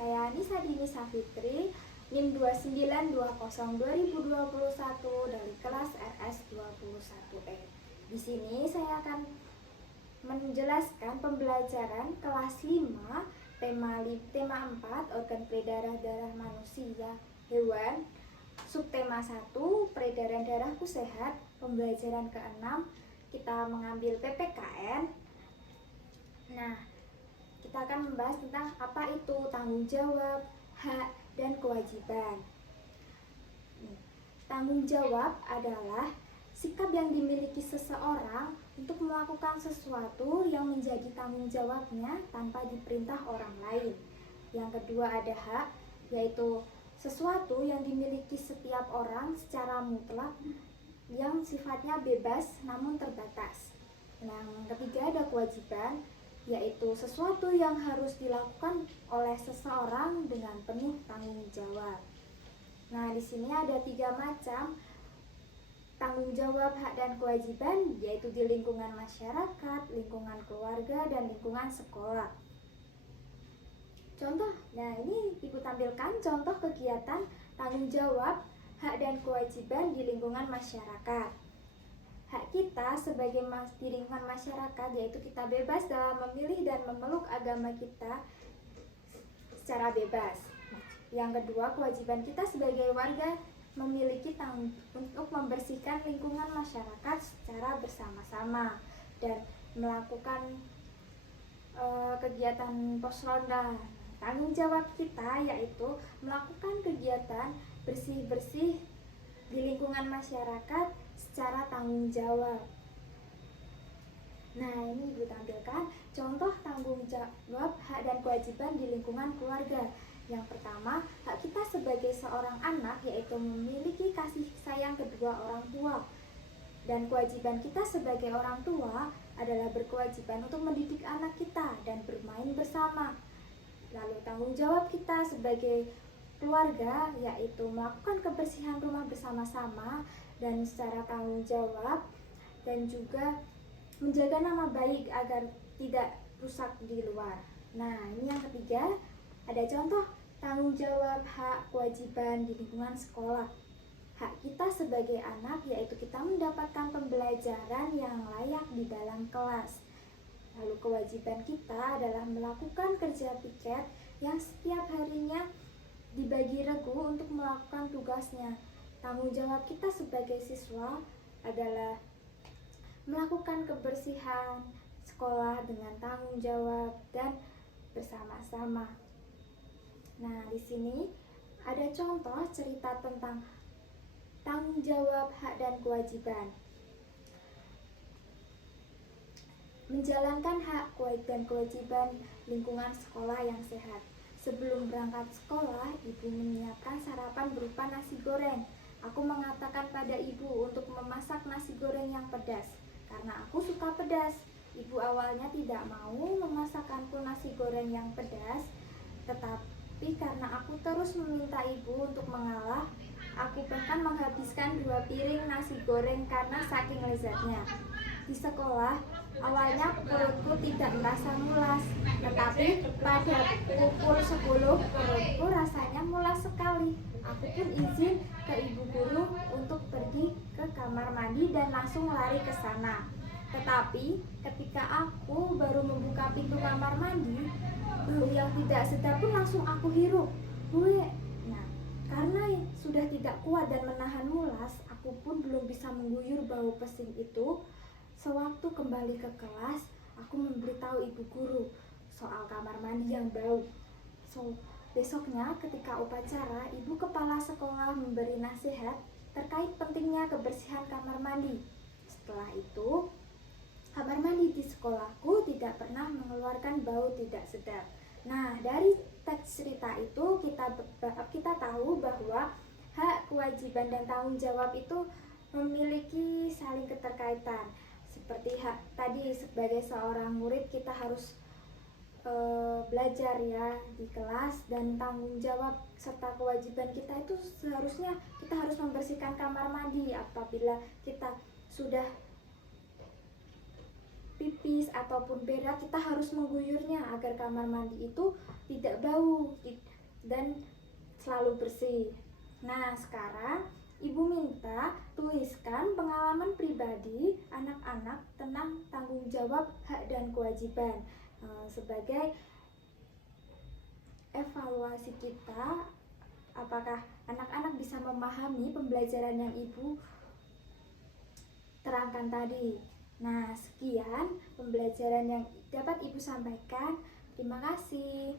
saya Nisa Dini Safitri, NIM 29202021 dari kelas RS21E. Di sini saya akan menjelaskan pembelajaran kelas 5, tema 4, organ peredaran manusia, hewan, subtema 1, peredaran darahku sehat. Pembelajaran ke-6, kita mengambil PPKN. Nah, kita akan membahas tentang apa itu tanggung jawab, hak, dan kewajiban. Tanggung jawab adalah sikap yang dimiliki seseorang untuk melakukan sesuatu yang menjadi tanggung jawabnya tanpa diperintah orang lain. Yang kedua ada hak, yaitu sesuatu yang dimiliki setiap orang secara mutlak yang sifatnya bebas namun terbatas. Yang ketiga ada kewajiban, yaitu sesuatu yang harus dilakukan oleh seseorang dengan penuh tanggung jawab. Nah, di sini ada 3 macam tanggung jawab, hak, dan kewajiban, yaitu di lingkungan masyarakat, lingkungan keluarga, dan lingkungan sekolah. Contoh, nah ini Ibu tampilkan contoh kegiatan tanggung jawab, hak, dan kewajiban di lingkungan masyarakat. Hak kita sebagai di lingkungan masyarakat yaitu kita bebas dalam memilih dan memeluk agama kita secara bebas. Yang kedua, kewajiban kita sebagai warga memiliki tanggung untuk membersihkan lingkungan masyarakat secara bersama-sama dan melakukan kegiatan pos ronda. Tanggung jawab kita yaitu melakukan kegiatan bersih-bersih di lingkungan masyarakat secara tanggung jawab. Nah, ini Ibu tampilkan contoh tanggung jawab, hak, dan kewajiban di lingkungan keluarga. Yang pertama, hak kita sebagai seorang anak yaitu memiliki kasih sayang kedua orang tua. Dan kewajiban kita sebagai orang tua adalah berkewajiban untuk mendidik anak kita dan bermain bersama. Lalu tanggung jawab kita sebagai keluarga yaitu melakukan kebersihan rumah bersama-sama dan secara tanggung jawab, dan juga menjaga nama baik agar tidak rusak di luar. Nah, ini yang ketiga, ada contoh tanggung jawab, hak, kewajiban di lingkungan sekolah. Hak kita sebagai anak yaitu kita mendapatkan pembelajaran yang layak di dalam kelas. Lalu kewajiban kita adalah melakukan kerja piket yang setiap harinya dibagi regu untuk melakukan tugasnya. Tanggung jawab kita sebagai siswa adalah melakukan kebersihan sekolah dengan tanggung jawab dan bersama-sama. Nah, di sini ada contoh cerita tentang tanggung jawab, hak, dan kewajiban. Menjalankan hak dan kewajiban lingkungan sekolah yang sehat. Sebelum berangkat sekolah, ibu menyiapkan sarapan berupa nasi goreng. Aku mengatakan pada ibu untuk memasak nasi goreng yang pedas, karena aku suka pedas. Ibu awalnya tidak mau memasakkanku nasi goreng yang pedas, tetapi karena aku terus meminta ibu untuk mengalah, aku bahkan menghabiskan 2 piring nasi goreng karena saking lezatnya. Di sekolah, awalnya perutku tidak merasa mulas, tetapi pada pukul 10 perutku rasanya mulas sekali. Aku pun izin ke ibu guru untuk pergi ke kamar mandi dan langsung lari ke sana. Tetapi ketika aku baru membuka pintu kamar mandi, bau yang tidak sedap pun langsung aku hirup. Nah, karena sudah tidak kuat dan menahan mulas, aku pun belum bisa mengguyur bau pesing itu. Sewaktu kembali ke kelas, aku memberitahu ibu guru soal kamar mandi yang bau. Besoknya ketika upacara, ibu kepala sekolah memberi nasihat terkait pentingnya kebersihan kamar mandi. Setelah itu, kamar mandi di sekolahku tidak pernah mengeluarkan bau tidak sedap. Nah, dari teks cerita itu kita tahu bahwa hak, kewajiban, dan tanggung jawab itu memiliki saling keterkaitan. Seperti hak tadi, sebagai seorang murid kita harus belajar ya di kelas, dan tanggung jawab serta kewajiban kita itu seharusnya kita harus membersihkan kamar mandi. Apabila kita sudah pipis ataupun berak, kita harus mengguyurnya agar kamar mandi itu tidak bau. dan selalu bersih. Nah, sekarang Ibu minta tuliskan pengalaman pribadi anak-anak tentang tanggung jawab, hak, dan kewajiban sebagai evaluasi kita, apakah anak-anak bisa memahami pembelajaran yang Ibu terangkan tadi. Nah, sekian pembelajaran yang dapat Ibu sampaikan. Terima kasih.